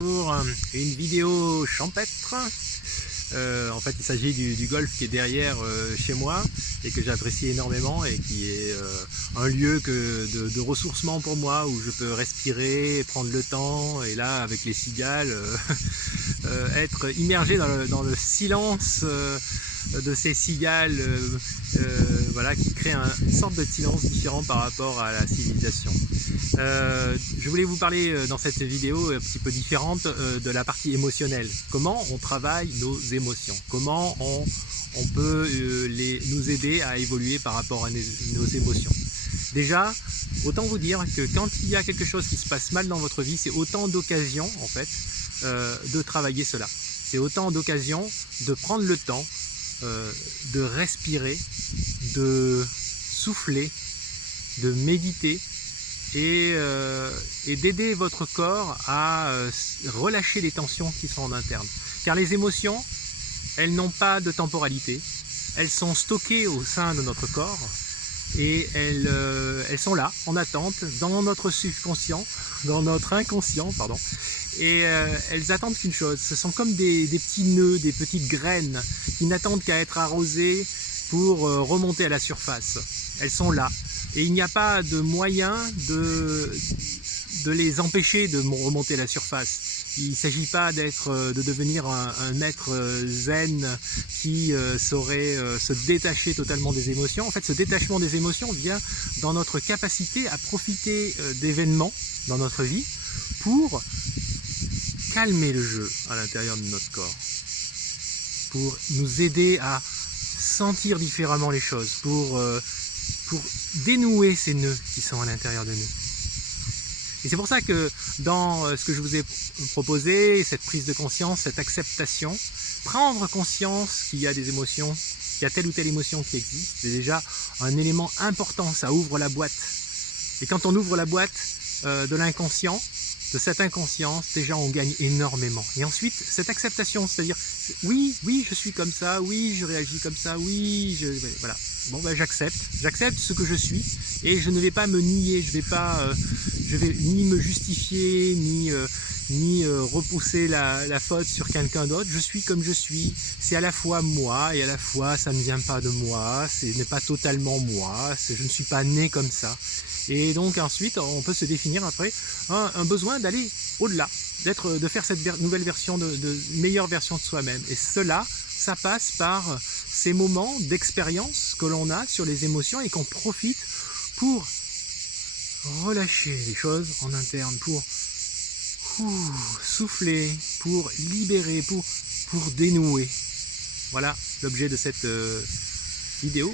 Pour une vidéo champêtre. En fait, il s'agit du golf qui est derrière chez moi et que j'apprécie énormément et qui est un lieu de ressourcement pour moi où je peux respirer, prendre le temps et là avec les cigales être immergé dans le silence de ces cigales voilà, qui créent une sorte de silence différent par rapport à la civilisation. Je voulais vous parler dans cette vidéo un petit peu différente de la partie émotionnelle. Comment on travaille nos émotions, comment on peut nous aider à évoluer par rapport à nos émotions. Déjà, autant vous dire que quand il y a quelque chose qui se passe mal dans votre vie, c'est autant d'occasions en fait de travailler cela. C'est autant d'occasions de prendre le temps de respirer, de souffler, de méditer et d'aider votre corps à relâcher les tensions qui sont en interne. Car les émotions, elles n'ont pas de temporalité, elles sont stockées au sein de notre corps et elles sont là, en attente, dans notre subconscient, dans notre inconscient, pardon. Et elles attendent qu'une chose, ce sont comme des petits nœuds, des petites graines qui n'attendent qu'à être arrosées pour remonter à la surface. Elles sont là et il n'y a pas de moyen de les empêcher de remonter à la surface. Il ne s'agit pas de devenir un être zen qui saurait se détacher totalement des émotions. En fait, ce détachement des émotions vient dans notre capacité à profiter d'événements dans notre vie pour calmer le jeu à l'intérieur de notre corps, pour nous aider à sentir différemment les choses, pour dénouer ces nœuds qui sont à l'intérieur de nous. Et c'est pour ça que dans ce que je vous ai proposé, cette prise de conscience, cette acceptation, prendre conscience qu'il y a des émotions, qu'il y a telle ou telle émotion qui existe, c'est déjà un élément important, ça ouvre la boîte. Et quand on ouvre la boîte de l'inconscient, de cette inconscience, déjà on gagne énormément. Et ensuite, cette acceptation, c'est-à-dire, oui, je suis comme ça, oui, je réagis comme ça, oui, voilà. Bon, ben, j'accepte ce que je suis et je ne vais pas me nier, je vais ni me justifier, ni repousser la faute sur quelqu'un d'autre. Je suis comme je suis, c'est à la fois moi et à la fois ça ne vient pas de moi, ce n'est pas totalement moi, je ne suis pas né comme ça. Et donc ensuite, on peut se définir après un besoin d'aller au-delà, de faire cette nouvelle version, meilleure version de soi-même. Et cela, ça passe par ces moments d'expérience que l'on a sur les émotions et qu'on profite pour relâcher les choses en interne, pour souffler, pour libérer, pour dénouer. Voilà l'objet de cette vidéo.